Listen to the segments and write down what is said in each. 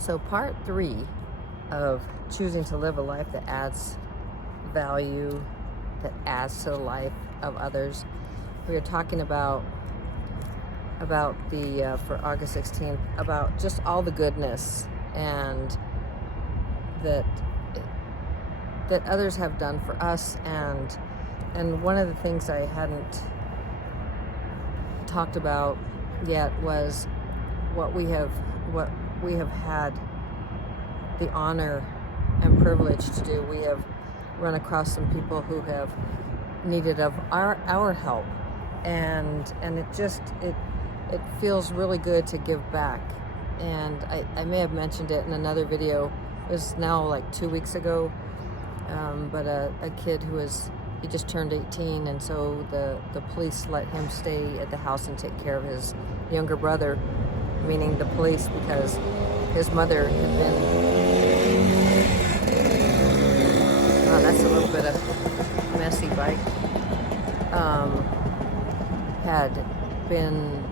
So part 3 of choosing to live a life that adds value, that adds to the life of others. We are talking about the for August 16th, about just all the goodness and that others have done for us, and one of the things I hadn't talked about yet was what we have had the honor and privilege to do. We have run across some people who have needed of our help, and it feels really good to give back. And I may have mentioned it in another video. It was now like 2 weeks ago, but a kid he just turned 18, and so the police let him stay at the house and take care of his younger brother, meaning the police, because his mother had been, that's a little bit of a messy bike, had been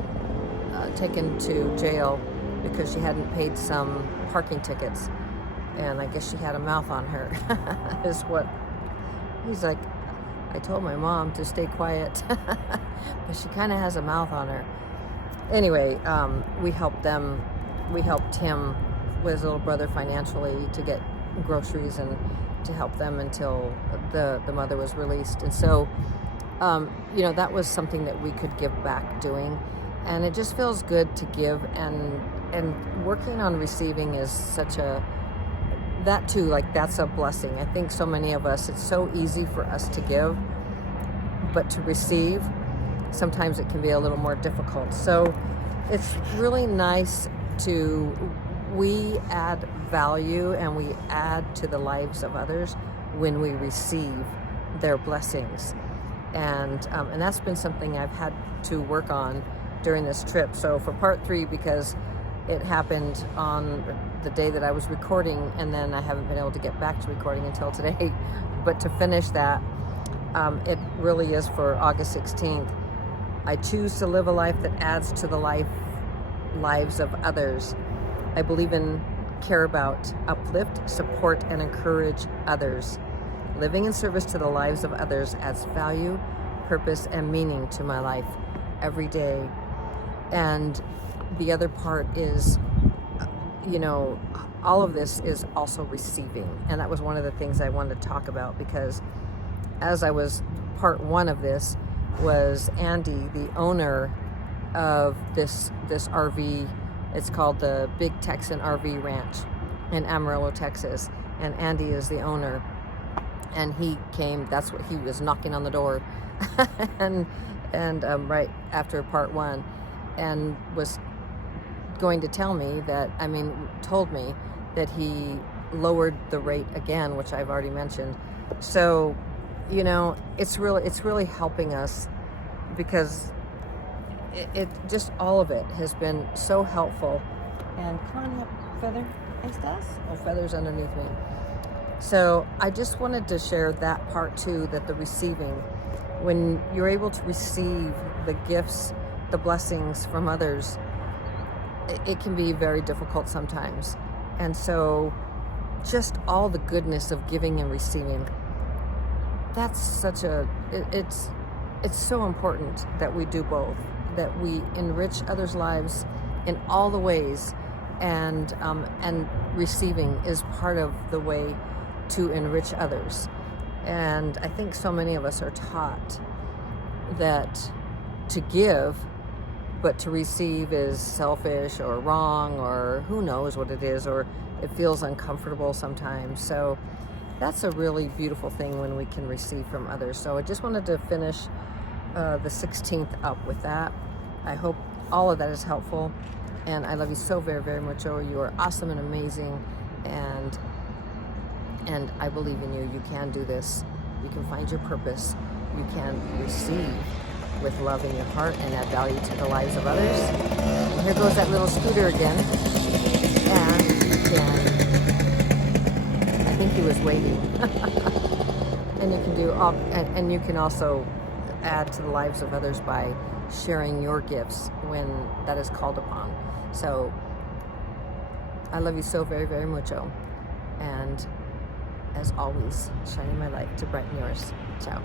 taken to jail because she hadn't paid some parking tickets, and I guess she had a mouth on her, is what he's like. I told my mom to stay quiet, but she kind of has a mouth on her. Anyway, we helped him with his little brother financially to get groceries and to help them until the mother was released. And so, that was something that we could give back doing. And it just feels good to give, and working on receiving is that's a blessing. I think so many of us, it's so easy for us to give, but to receive, sometimes it can be a little more difficult. So it's really nice we add value and we add to the lives of others when we receive their blessings. And that's been something I've had to work on during this trip. So for part 3, because it happened on the day that I was recording, and then I haven't been able to get back to recording until today. But to finish that, it really is for August 16th. I choose to live a life that adds to the lives of others. I believe in, care about, uplift, support, and encourage others. Living in service to the lives of others adds value, purpose, and meaning to my life every day. And the other part is, all of this is also receiving. And that was one of the things I wanted to talk about, because part 1 of this was Andy, the owner of this RV. It's called the Big Texan RV Ranch in Amarillo, Texas. And Andy is the owner. And he came, that's what he was knocking on the door. and right after part 1, and was going to told me that he lowered the rate again, which I've already mentioned. So, it's really helping us, because it just, all of it has been so helpful. And come on up, Feather. Ahí estás? Oh, Feather's underneath me. So I just wanted to share that part too, that the receiving, when you're able to receive the gifts, the blessings from others, it can be very difficult sometimes. And so just all the goodness of giving and receiving, that's it's so important that we do both, that we enrich others' lives in all the ways, and receiving is part of the way to enrich others. And I think so many of us are taught that to give, but to receive is selfish or wrong, or who knows what it is, or it feels uncomfortable sometimes. So that's a really beautiful thing when we can receive from others. So I just wanted to finish the 16th up with that. I hope all of that is helpful, and I love you so very, very much. You are awesome and amazing, and I believe in you. You can do this. You can find your purpose. You can receive with love in your heart and add value to the lives of others. And here goes that little scooter again. And I think he was waiting. And you can do and you can also add to the lives of others by sharing your gifts when that is called upon. So I love you so very, very mucho. And as always, shining my light to brighten yours. Ciao.